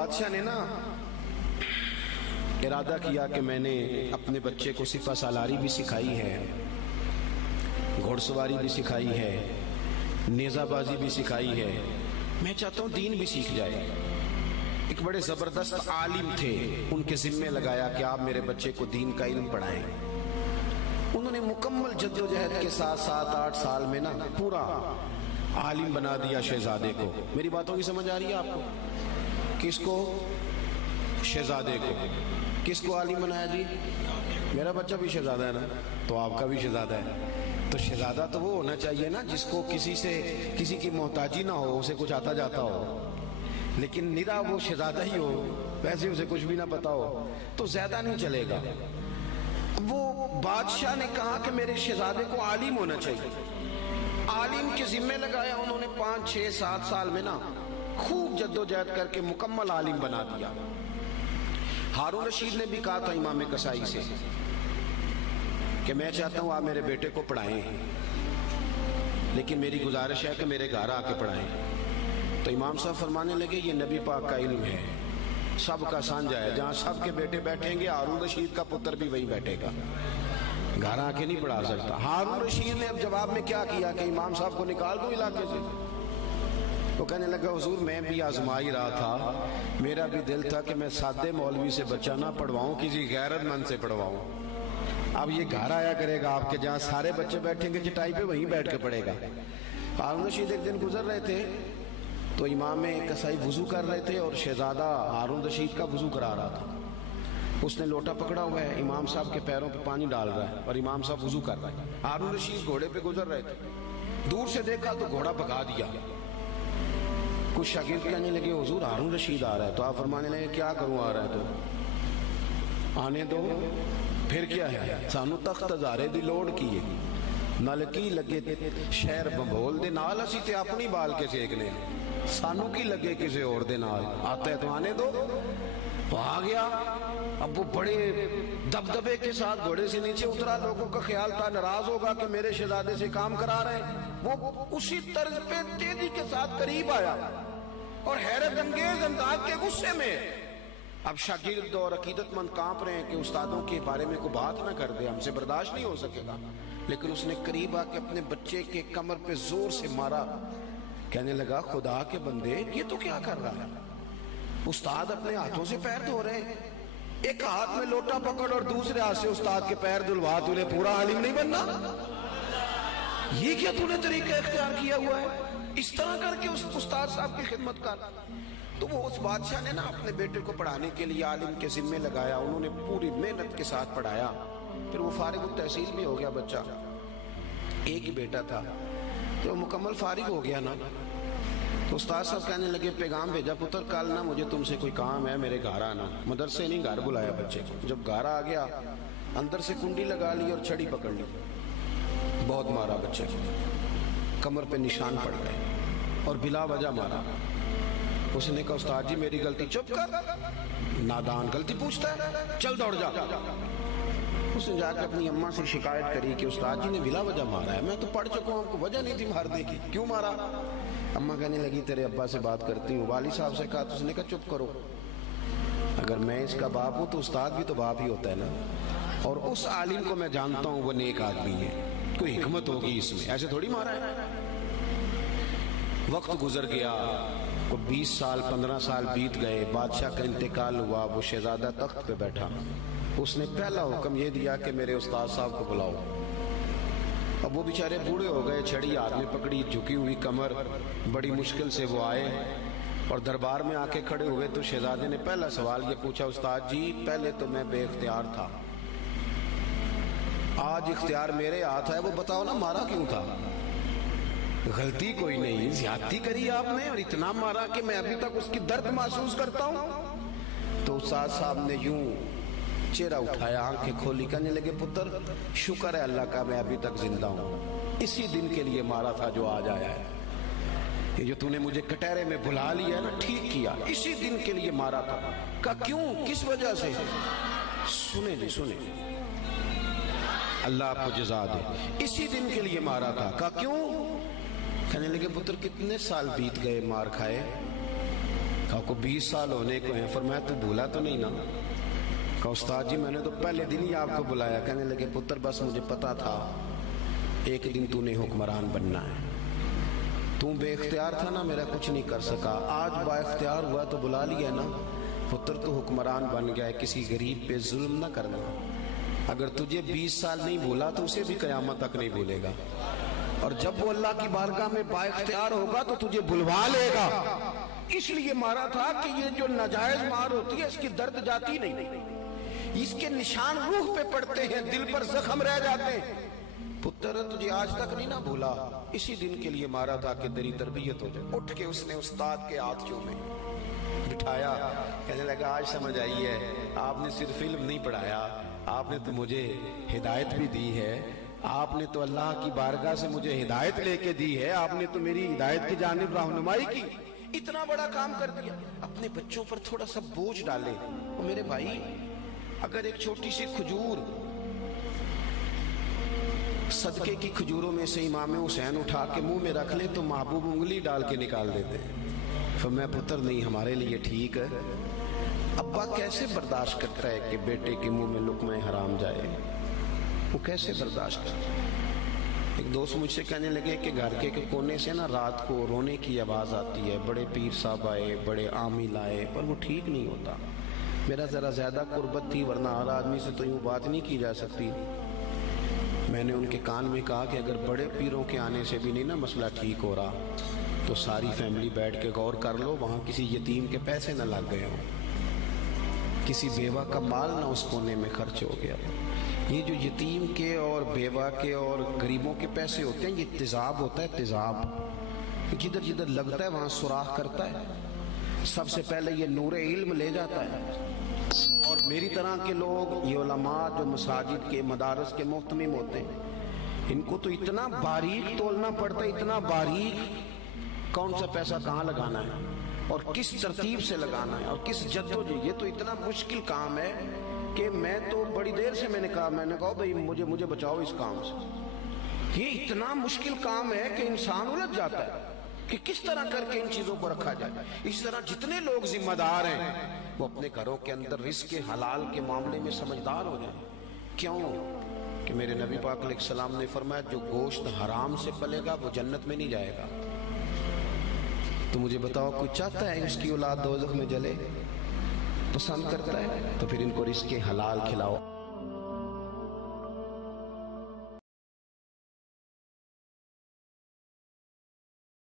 بادشاہ نے نا ارادہ کیا کہ میں نے اپنے بچے کو سپہ سالاری بھی سکھائی ہے، گھوڑ سواری بھی سکھائی ہے، نیزہ بازی بھی سکھائی ہے، میں چاہتا ہوں دین بھی سیکھ جائے۔ ایک بڑے زبردست عالم تھے، ان کے ذمے لگایا کہ آپ میرے بچے کو دین کا علم پڑھائیں۔ انہوں نے مکمل جد و جہد کے ساتھ 7-8 سال میں نا پورا عالم بنا دیا شہزادے کو۔ میری باتوں کی سمجھ آ رہی ہے آپ کو؟ کس کو؟ شہزادے کو۔ کس کو عالم بنایا جی؟ میرا بچہ بھی شہزادہ ہے نا، تو آپ کا بھی شہزادہ ہے۔ تو شہزادہ تو وہ ہونا چاہیے نا جس کو کسی کی محتاجی نہ ہو، اسے کچھ آتا جاتا ہو، لیکن نرا وہ شہزادہ ہی ہو، ویسے اسے کچھ بھی نہ پتا ہو تو زیادہ نہیں چلے گا۔ وہ بادشاہ نے کہا کہ میرے شہزادے کو عالم ہونا چاہیے، عالم کے ذمے لگایا۔ انہوں نے 5-6-7 سال میں نا خوب جد و جہد کر کے مکمل عالم بنا دیا۔ ہارون رشید نے بھی کہا تھا امام کسائی سے کہ میں چاہتا ہوں آپ میرے بیٹے کو پڑھائیں، لیکن میری گزارش ہے کہ میرے گھر آ کے پڑھائیں۔ تو امام صاحب فرمانے لگے یہ نبی پاک کا علم ہے، سب کا سانجھا ہے، جہاں سب کے بیٹے بیٹھیں گے ہارون رشید کا پتر بھی وہی بیٹھے گا، گھر آ کے نہیں پڑھا سکتا۔ ہارون رشید نے اب جواب میں کیا کیا کہ امام صاحب کو نکال دو علاقے سے۔ وہ کہنے لگا حضور میں بھی آزما ہی رہا تھا، میرا بھی دل تھا کہ میں سادے مولوی سے بچہ نہ پڑھواؤں، کسی غیرت مند سے پڑھواؤں۔ اب یہ گھر آیا کرے گا آپ کے، جہاں سارے بچے بیٹھیں گے چٹائی پہ وہیں بیٹھ کے پڑھے گا۔ ہارون رشید ایک دن گزر رہے تھے تو امام کسائی وضو کر رہے تھے اور شہزادہ ہارون رشید کا وضو کرا رہا تھا۔ اس نے لوٹا پکڑا ہوا ہے، امام صاحب کے پیروں پہ پانی ڈال رہا ہے اور امام صاحب وضو کر رہے ہیں۔ ہارون رشید گھوڑے پہ گزر رہے تھے، دور سے دیکھا تو گھوڑا بھگا دیا۔ کچھ شاگرد کہنے لگے حضور ہارون رشید آ رہا ہے، تو آپ فرمانے لگے کیا کروں آ رہا ہے تو آنے دو، پھر کیا ہے، سانو تخت ہزارے دی لوڑ کی ہے، نلکی لگے شہر بمبول دے نال، اسی تے اپنی بال کے سیکنے، سانو کی لگے کسی اور دے نال، آتا ہے تو آنے دو۔ وہ آ گیا، اب وہ بڑے دبدبے کے ساتھ گھوڑے سے نیچے اترا۔ لوگوں کا خیال تھا ناراض ہوگا کہ میرے شہزادے سے کام کرا رہے ہیں، وہ اسی طرز پہ تیزی کے ساتھ قریب آیا اور حیرت انگیز انداز کے غصے میں۔ اب شاگرد اور عقیدت مند کانپ رہے ہیں کہ استادوں کے بارے میں کوئی بات نہ کر دے، ہم سے برداشت نہیں ہو سکے گا، لیکن اس نے قریب آ کے اپنے بچے کے کمر پہ زور سے مارا۔ کہنے لگا خدا کے بندے یہ تو کیا کر رہا ہے؟ استاد اپنے ہاتھوں سے پیر دھو رہے ہیں، ایک ہاتھ میں لوٹا پکڑ اور دوسرے ہاتھ سے استاد کے پیر دھلوا، تو نے پورا عالم نہیں بننا؟ یہ کیا تو نے طریقہ اختیار کیا ہوا ہے؟ اس طرح کر کے اس استاد صاحب کی خدمت کر۔ تو وہ اس بادشاہ نے نا اپنے بیٹے کو پڑھانے کے لیے عالم کے ذمے لگایا، انہوں نے پوری محنت کے ساتھ پڑھایا۔ پھر وہ فارغ التحصیل بھی ہو گیا بچہ، ایک ہی بیٹا تھا، تو مکمل فارغ ہو گیا نا۔ تو استاد صاحب کہنے لگے پیغام بھیجا پتر کل نا مجھے تم سے کوئی کام ہے، میرے گھر آنا۔ مدرسے نہیں، گھر بلایا بچے کو۔ جب گھر آ گیا اندر سے کنڈی لگا لی اور چھڑی پکڑ لی، بہت مارا بچے کو، کمر پہ نشان پڑ گئے اور بلا وجہ مارا۔ اس نے کہا استاد جی میری غلطی۔ چپ کر، نادان، غلطی پوچھتا ہے، چل دوڑ جا۔ اس نے جا کے اپنی اماں سے شکایت کری کہ استاد جی نے بلا وجہ مارا ہے، میں تو پڑھ چکا ہوں، آپ کو وجہ نہیں تھی مارنے کی، کیوں مارا؟ اماں کہنے لگی تیرے ابا سے بات کرتی ہوں۔ والد صاحب سے کہا تو اس نے کہا چپ کرو، اگر میں اس کا باپ ہوں تو استاد بھی تو باپ ہی ہوتا ہے نا، اور اس عالم کو میں جانتا ہوں وہ نیک آدمی ہے، کوئی حکمت ہوگی اس میں، ایسے تھوڑی مارا ہے۔ وقت گزر گیا، 20 سال 15 سال بیت گئے، بادشاہ کا انتقال ہوا، وہ شہزادہ تخت پہ بیٹھا۔ اس نے پہلا حکم یہ دیا کہ میرے استاد صاحب کو بلاؤ۔ اب وہ بیچارے بوڑھے ہو گئے، چھڑی ہاتھ میں پکڑی، جھکی ہوئی کمر، بڑی مشکل سے وہ آئے اور دربار میں آ کے کھڑے ہوئے۔ تو شہزادے نے پہلا سوال یہ پوچھا استاد جی پہلے تو میں بے اختیار تھا، آج اختیار میرے ہاتھ ہے، وہ بتاؤ نا مارا کیوں تھا؟ غلطی کوئی نہیں، زیادتی کری آپ نے اور اتنا مارا کہ میں ابھی تک اس کی درد محسوس کرتا ہوں۔ تو استاد صاحب نے یوں چہرہ اٹھایا، آنکھیں کھولی، کہنے لگے پتر شکر ہے اللہ کا میں ابھی تک زندہ ہوں، اسی دن کے لیے مارا تھا جو آج آیا ہے، یہ جو تو نے مجھے کٹہرے میں بلا لیا ہے نا، ٹھیک کیا، اسی دن کے لیے مارا تھا۔ کہا کیوں، کس وجہ سے؟ سنیں جی سنیں، اللہ آپ کو جزا دے، اسی دن کے لیے مارا تھا۔ کہا کیوں؟ کہنے لگے پتر کتنے سال بیت گئے مار کھائے، کہا کو 20 سال ہونے کو ہیں، فرمایا تو بھولا تو نہیں نا؟ کہا استاد جی میں نے تو پہلے دن ہی آپ کو بلایا. کہنے لگے پتر بس مجھے پتا تھا ایک دن تو نے حکمران بننا ہے. تو بے اختیار تھا نا، میرا کچھ نہیں کر سکا. آج با اختیار ہوا تو بلا لیا نا. پتر تو حکمران بن گیا ہے، کسی غریب پہ ظلم نہ کرنا. اگر تجھے 20 سال نہیں بھولا تو اسے بھی قیامت تک نہیں بھولے گا. اور جب وہ اللہ کی بارگاہ میں با اختیار ہوگا تو تجھے بلوا لے گا. اس لیے مارا تھا کہ یہ جو ناجائز مار ہوتی ہے اس کی درد جاتی نہیں، اس کے نشان روح پہ پڑتے ہیں، دل پر زخم رہ جاتے ہیں. پتر تجھے آج تک نہیں نہ بھولا، اسی دن کے لیے مارا تھا کہ تیری تربیت ہو جائے. اٹھ کے اس نے استاد کے ہاتھ چومے، بٹھایا. کہنے لگا آج سمجھ آئی ہے، آپ نے صرف علم نہیں پڑھایا، آپ نے تو مجھے ہدایت بھی دی ہے. آپ نے تو اللہ کی بارگاہ سے مجھے ہدایت لے کے دی ہے، آپ نے تو میری ہدایت کی جانب رہنمائی کی. اتنا بڑا کام کر دیا. اپنے بچوں پر تھوڑا سا بوجھ ڈالے. اور میرے بھائی اگر ایک چھوٹی سی کھجور، صدقے کی کھجوروں میں سے امام حسین اٹھا کے منہ میں رکھ لے تو محبوب انگلی ڈال کے نکال دیتے ہیں. فرمایا پتر نہیں، ہمارے لیے ٹھیک ہے. ابا کیسے برداشت کرتا ہے کہ بیٹے کے منہ میں لقمہ حرام جائے؟ وہ کیسے برداشت کرتا ہے؟ ایک دوست مجھ سے کہنے لگے کہ گھر کے کونے سے نا رات کو رونے کی آواز آتی ہے، بڑے پیر صاحب آئے، بڑے عامل آئے، پر وہ ٹھیک نہیں ہوتا. میرا ذرا زیادہ قربت تھی، ورنہ ہر آدمی سے تو یوں بات نہیں کی جا سکتی. میں نے ان کے کان میں کہا کہ اگر بڑے پیروں کے آنے سے بھی نہیں نا مسئلہ ٹھیک ہو رہا تو ساری فیملی بیٹھ کے غور کر لو، وہاں کسی یتیم کے پیسے نہ لگ گئے ہوں، کسی بیوہ کا مال نہ اس کونے میں خرچ ہو گیا. یہ جو یتیم کے اور بیوہ کے اور غریبوں کے پیسے ہوتے ہیں، یہ تیزاب ہوتا ہے. تیزاب جدھر جدھر لگتا ہے وہاں سوراخ کرتا ہے. سب سے پہلے یہ نور علم لے جاتا ہے. اور میری طرح کے لوگ، یہ علماء جو مساجد کے مدارس کے محتمم ہوتے ہیں، ان کو تو اتنا باریک تولنا پڑتا ہے، اتنا باریک، کون سا پیسہ کہاں لگانا ہے اور کس ترتیب سے لگانا ہے اور کس جدوجہد. یہ تو اتنا مشکل کام ہے کہ میں تو بڑی دیر سے میں نے کہا بھائی مجھے بچاؤ اس کام سے. یہ اتنا مشکل کام ہے کہ انسان الجھ جاتا ہے کہ کس طرح کر کے ان چیزوں کو رکھا جائے. اس طرح جتنے لوگ ذمہ دار ہیں وہ اپنے گھروں کے اندر رزق حلال کے معاملے میں سمجھدار ہو جائیں. کیوں کہ میرے نبی پاک علیہ السلام نے فرمایا جو گوشت حرام سے پلے گا وہ جنت میں نہیں جائے گا. تو مجھے بتاؤ کوئی چاہتا ہے اس کی اولاد دوزخ میں جلے؟ پسند کرتا ہے؟ تو پھر ان کو رزق حلال کھلاؤ.